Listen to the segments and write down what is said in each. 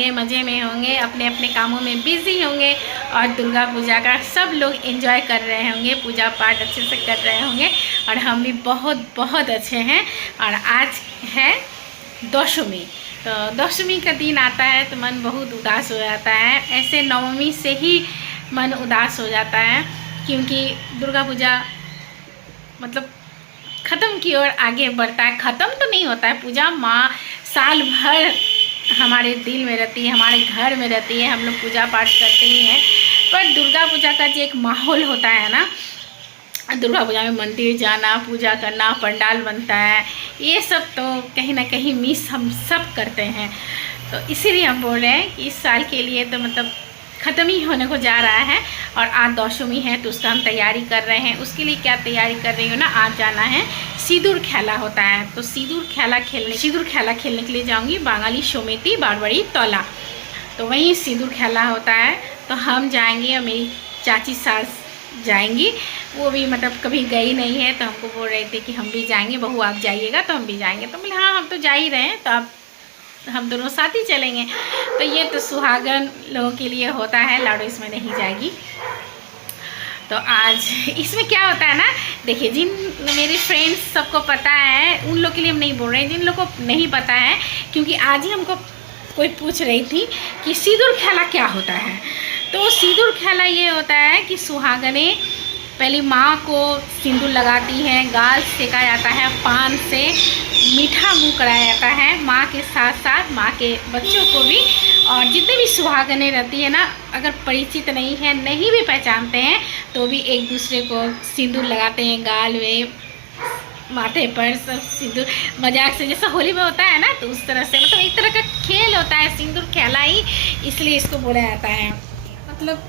होंगे, मज़े में होंगे, अपने अपने कामों में बिज़ी होंगे और दुर्गा पूजा का सब लोग एंजॉय कर रहे होंगे, पूजा पाठ अच्छे से कर रहे होंगे और हम भी बहुत बहुत अच्छे हैं। और आज है दशमी, तो दशमी का दिन आता है तो मन बहुत उदास हो जाता है। ऐसे नवमी से ही मन उदास हो जाता है क्योंकि दुर्गा पूजा मतलब ख़त्म की ओर आगे बढ़ता है। ख़त्म तो नहीं होता है पूजा, माँ साल भर हमारे दिल में रहती है, हमारे घर में रहती है, हम लोग पूजा पाठ करते ही हैं। पर दुर्गा पूजा का जो एक माहौल होता है ना, दुर्गा पूजा में मंदिर जाना, पूजा करना, पंडाल बनता है, ये सब तो कहीं ना कहीं मिस हम सब करते हैं। तो इसीलिए हम बोल रहे हैं कि इस साल के लिए तो मतलब ख़त्म ही होने को जा रहा है और आज दशमी है तो उसका हम तैयारी कर रहे हैं। उसके लिए क्या तैयारी कर रही हूँ ना, आज जाना है सिंदूर खेला होता है, तो सिंदूर खेला खेलने के लिए जाऊँगी बांगाली समिति बारबड़ी तौला, तो वहीं सिंदूर खेला होता है। तो हम जाएंगे और मेरी चाची सास जाएंगी, वो भी मतलब कभी गई नहीं है, तो हमको बोल रहे थे कि हम भी जाएंगे, बहू आप जाइएगा तो हम भी जाएंगे। तो बोले हाँ हम तो जा ही रहे हैं, तो आप हम दोनों साथ ही चलेंगे। तो ये तो सुहागन लोगों के लिए होता है, लाडो इसमें नहीं जाएगी। तो आज इसमें क्या होता है ना, देखिए जिन मेरे फ्रेंड्स सबको पता है उन लोग के लिए हम नहीं बोल रहे हैं, जिन लोग को नहीं पता है, क्योंकि आज ही हमको कोई पूछ रही थी कि सिंदूर खेला क्या होता है। तो सिंदूर खेला ये होता है कि सुहागनें पहले माँ को सिंदूर लगाती हैं, गाल सेका जाता है, पान से मीठा मुँह कराया जाता है माँ के साथ साथ माँ के बच्चों को भी। और जितने भी सुहागनें रहती है ना, अगर परिचित नहीं है, नहीं भी पहचानते हैं, तो भी एक दूसरे को सिंदूर लगाते हैं, गाल में, माथे पर सब सिंदूर, मजाक से जैसा होली में होता है ना, तो उस तरह से मतलब एक तरह का खेल होता है सिंदूर खेला ही, इसलिए इसको बोला जाता है। मतलब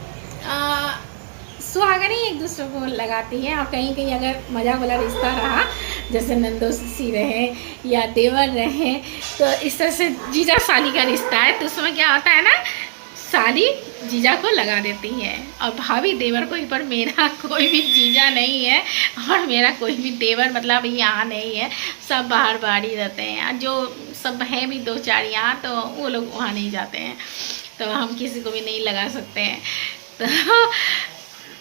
सुहागनें एक दूसरे को लगाती हैं। और कहीं कहीं अगर मजाक वाला रिश्ता रहा, जैसे नंदोसी रहे या देवर रहे, तो इस तरह से जीजा साली का रिश्ता है, तो उसमें क्या होता है ना, साली जीजा को लगा देती है और भाभी देवर को ही। पर मेरा कोई भी जीजा नहीं है और मेरा कोई भी देवर मतलब यहाँ नहीं है, सब बाहर बाहर ही रहते हैं। जो सब हैं भी दो चार यहाँ, तो वो लोग वहाँ नहीं जाते हैं, तो हम किसी को भी नहीं लगा सकते हैं। तो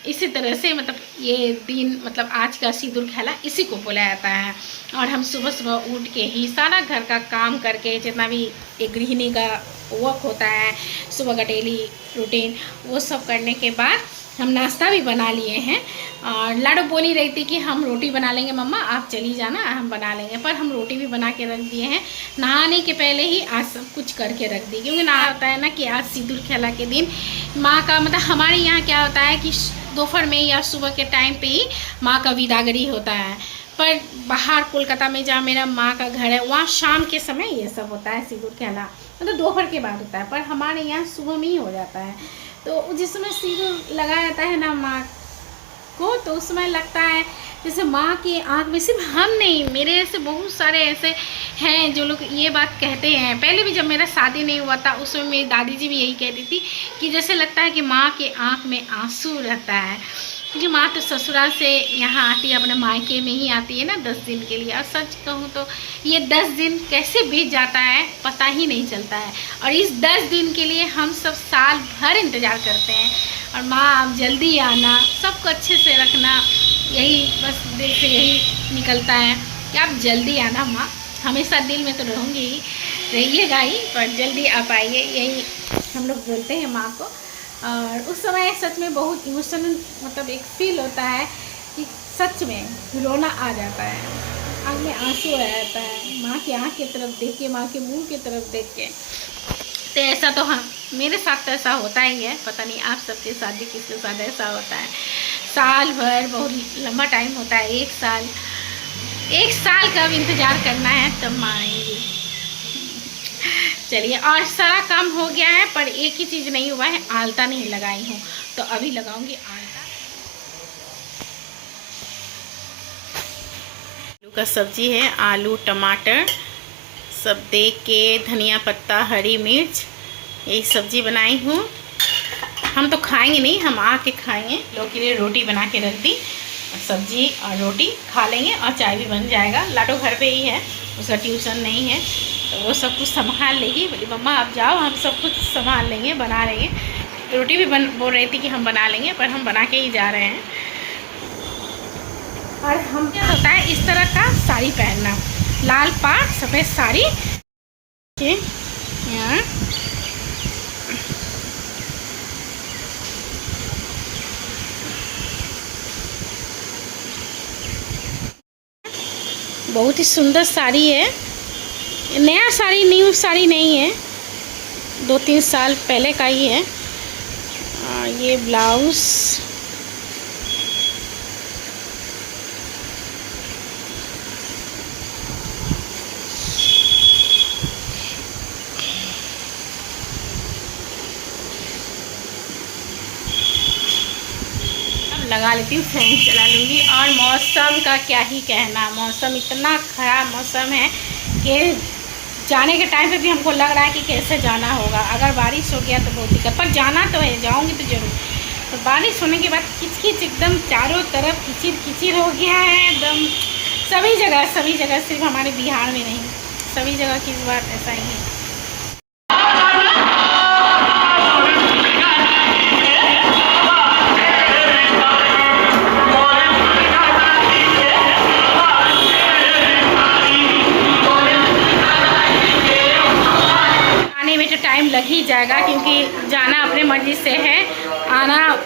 इसी तरह से मतलब ये दिन मतलब आज का सिंदूर खेला इसी को बोला जाता है। और हम सुबह सुबह उठ के ही सारा घर का काम करके, जितना भी एक गृहिणी का वर्क होता है सुबह का डेली रूटीन, वो सब करने के बाद हम नाश्ता भी बना लिए हैं। और लाडो बोली रही थी कि हम रोटी बना लेंगे मम्मा, आप चली जाना, हम बना लेंगे। पर हम रोटी भी बना के रख दिए हैं, नहाने के पहले ही आज सब कुछ करके रख दी, क्योंकि ना होता है ना कि आज सिंदूर खेला के दिन माँ का मतलब हमारे यहाँ क्या होता है कि दोपहर में या सुबह के टाइम पे ही माँ का विदागरी होता है। पर बाहर कोलकाता में जहाँ मेरा माँ का घर है, वहाँ शाम के समय ये सब होता है सिंदूर खेला, मतलब दोपहर के बाद होता है। पर हमारे यहाँ सुबह में ही हो जाता है। तो जिस समय सिंदूर लगाया जाता है ना माँ को, तो उस समय लगता है जैसे माँ की आँख में, सिर्फ हम नहीं, मेरे ऐसे बहुत सारे ऐसे हैं जो लोग ये बात कहते हैं। पहले भी जब मेरा शादी नहीं हुआ था उस समय मेरी दादी जी भी यही कहती थी कि जैसे लगता है कि माँ के आँख में आंसू रहता है, क्योंकि माँ तो ससुराल से यहाँ आती है, अपने मायके में ही आती है ना 10 दिन के लिए। और सच कहूँ तो ये 10 दिन कैसे बीत जाता है पता ही नहीं चलता है। और इस 10 दिन के लिए हम सब साल भर इंतज़ार करते हैं। और माँ आप जल्दी आना, सबको अच्छे से रखना, यही बस दिल से यही निकलता है कि आप जल्दी आना माँ, हमेशा दिल में तो रहूँगी ही, रहिएगा ही, पर जल्दी आप आइए, यही हम लोग बोलते हैं माँ को। और उस समय सच में बहुत इमोशनल मतलब एक फील होता है कि सच में रोना आ जाता है, आँख में आंसू आ जाता है माँ की आँख की तरफ देख के, माँ के मुंह की तरफ देख के। तो ऐसा तो हाँ मेरे साथ तो ऐसा होता ही है, पता नहीं आप सबके साथ भी किसके साथ ऐसा होता है। साल भर बहुत लंबा टाइम होता है, एक साल का इंतज़ार करना है तब माँ आएंगी। चलिए, और सारा काम हो गया है, पर एक ही चीज़ नहीं हुआ है, आलता नहीं लगाई हूँ, तो अभी लगाऊंगी आलता। आलू का सब्जी है, आलू टमाटर सब दे के, धनिया पत्ता हरी मिर्च, यही सब्जी बनाई हूँ। हम तो खाएंगे नहीं, हम आके खाएंगे। लोग के लिए रोटी बना के रख दी, सब्जी और रोटी खा लेंगे और चाय भी बन जाएगा। लाडो घर पे ही है, उसका ट्यूशन नहीं है, तो वो सब कुछ संभाल लेगी। बोली मम्मा आप जाओ, हम सब कुछ संभाल लेंगे, बना लेंगे। रोटी भी बोल रही थी कि हम बना लेंगे, पर हम बना के ही जा रहे हैं। और हम क्या होता है इस तरह का साड़ी पहनना, लाल पाट सफ़ेद साड़ी के यहाँ बहुत ही सुंदर साड़ी है। नया साड़ी, न्यू साड़ी नहीं है, 2-3 साल पहले का ही है। ये ब्लाउज़ लगा लेती हूँ, फैन चला लूँगी। और मौसम का क्या ही कहना, मौसम इतना ख़राब मौसम है कि जाने के टाइम पे भी हमको लग रहा है कि कैसे जाना होगा। अगर बारिश हो गया तो बहुत दिक्कत, पर जाना तो है, जाऊँगी तो ज़रूर। तो बारिश होने के बाद किचकिच एकदम चारों तरफ किचिर किचिर हो गया है एकदम, सभी जगह, सिर्फ हमारे बिहार में नहीं, सभी जगह की इस बार ऐसा ही है। टाइम लग ही जाएगा, क्योंकि जाना अपने मर्जी से है, आना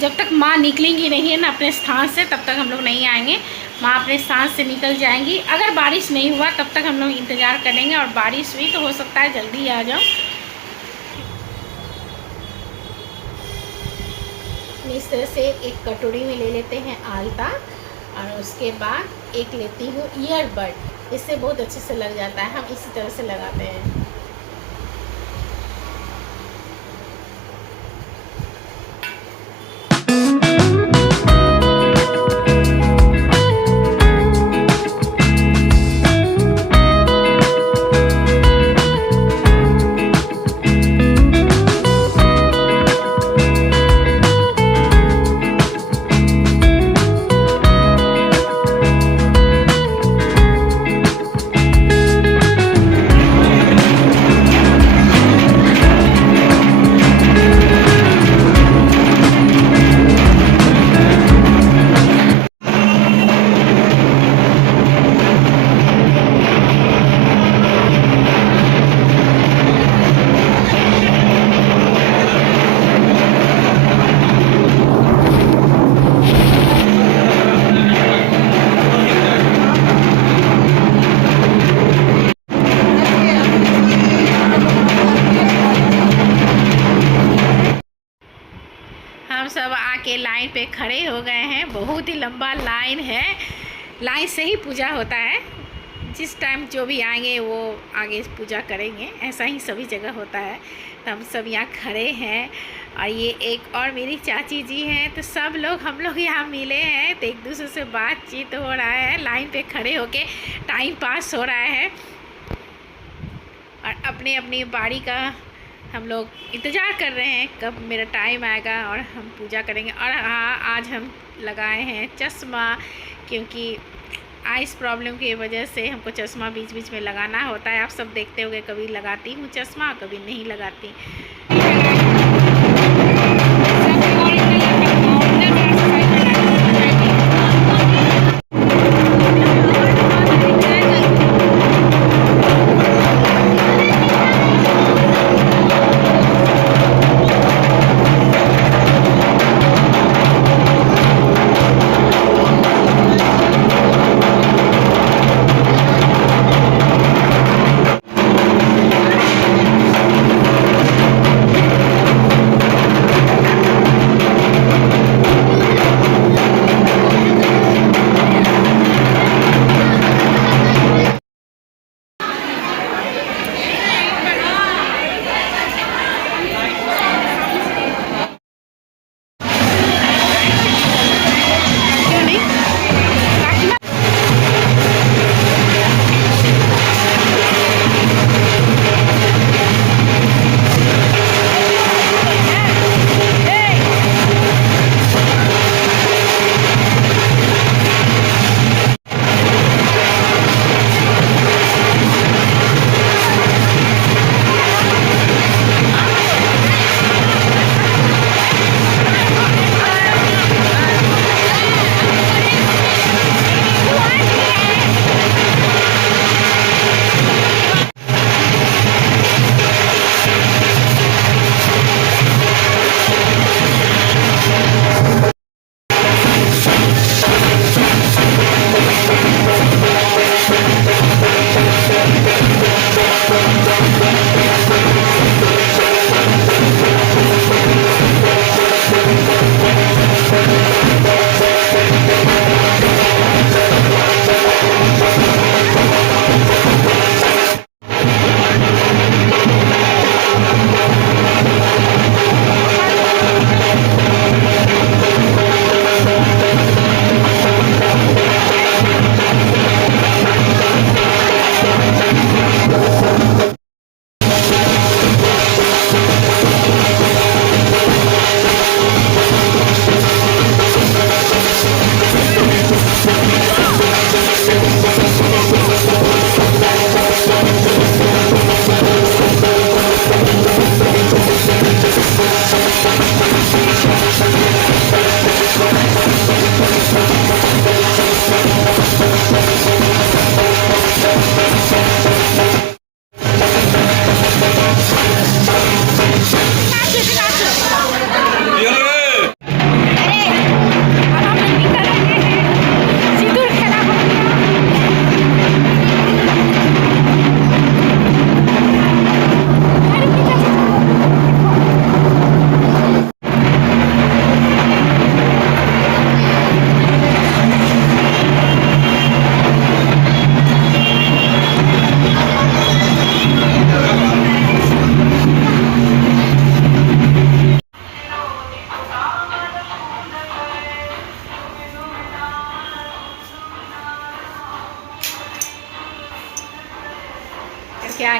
जब तक माँ निकलेंगी नहीं है ना अपने स्थान से, तब तक हम लोग नहीं आएंगे। माँ अपने स्थान से निकल जाएंगी। अगर बारिश नहीं हुआ तब तक हम लोग इंतज़ार करेंगे, और बारिश हुई तो हो सकता है जल्दी आ जाओ। इस तरह से एक कटोरी में ले लेते हैं आलता, और उसके बाद एक लेती हूँ ईयरबड। इससे बहुत अच्छे से लग जाता है, हम इसी तरह से लगाते हैं। सब आके लाइन पे खड़े हो गए हैं। बहुत ही लंबा लाइन है, लाइन से ही पूजा होता है। जिस टाइम जो भी आएंगे वो आगे पूजा करेंगे, ऐसा ही सभी जगह होता है। तो हम सब यहाँ खड़े हैं, और ये एक और मेरी चाची जी हैं। तो सब लोग हम लोग यहाँ मिले हैं, तो एक दूसरे से बातचीत हो रहा है, लाइन पे खड़े होके टाइम पास हो रहा है, और अपने अपनी बारी का हम लोग इंतज़ार कर रहे हैं कब मेरा टाइम आएगा और हम पूजा करेंगे। और हाँ, आज हम लगाए हैं चश्मा, क्योंकि आइस प्रॉब्लम की वजह से हमको चश्मा बीच बीच में लगाना होता है। आप सब देखते होंगे, कभी लगाती हूँ चश्मा, कभी नहीं लगाती।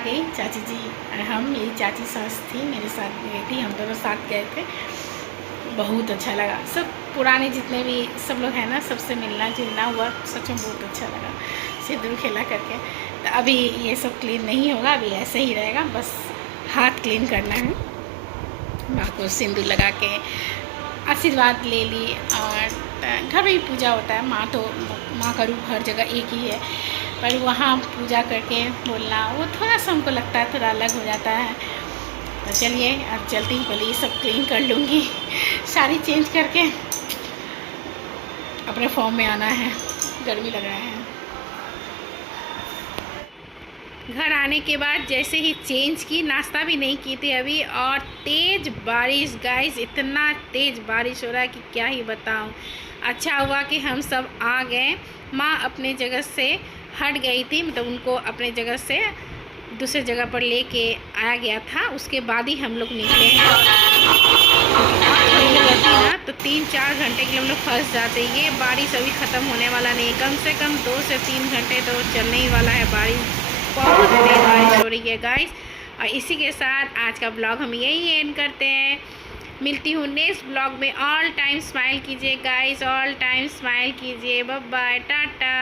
गई चाची जी और हम, मेरी चाची सास थी मेरे साथ गई थी, हम दोनों साथ गए थे। बहुत अच्छा लगा, सब पुराने जितने भी सब लोग हैं ना, सबसे मिलना जुलना हुआ, सच में बहुत अच्छा लगा सिंदूर खेला करके। तो अभी ये सब क्लीन नहीं होगा, अभी ऐसे ही रहेगा, बस हाथ क्लीन करना है। माँ को सिंदूर लगा के आशीर्वाद ले ली, और घर में ही पूजा होता है। माँ का रूप हर जगह एक ही है, पर वहाँ पूजा करके बोलना वो थोड़ा सा हमको लगता है थोड़ा अलग हो जाता है। तो चलिए अब चलती हूँ, पहले ये सब क्लीन कर लूँगी, साड़ी चेंज करके अपने फॉर्म में आना है, गर्मी लग रहा है। घर आने के बाद जैसे ही चेंज की, नाश्ता भी नहीं की थी अभी, और तेज़ बारिश गाइस, इतना तेज़ बारिश हो रहा है कि क्या ही बताऊं। अच्छा हुआ कि हम सब आ गए, माँ अपने जगह से हट गई थी, मतलब उनको अपने जगह से दूसरे जगह पर लेके आया गया था, उसके बाद ही हम लोग निकले हैं। रहती ना तो 3-4 घंटे के लिए हम लोग फंस जाते। ये बारिश अभी ख़त्म होने वाला नहीं, कम से कम 2 से 3 घंटे तो चलने ही वाला है बारिश, बहुत तेज़ बारिश हो रही है गाइस। और इसी के साथ आज का ब्लॉग हम यही एंड करते हैं। मिलती हूँ नेक्स्ट ब्लॉग में। ऑल टाइम स्माइल कीजिए गाइस, ऑल टाइम स्माइल कीजिए। Bye bye, Tata.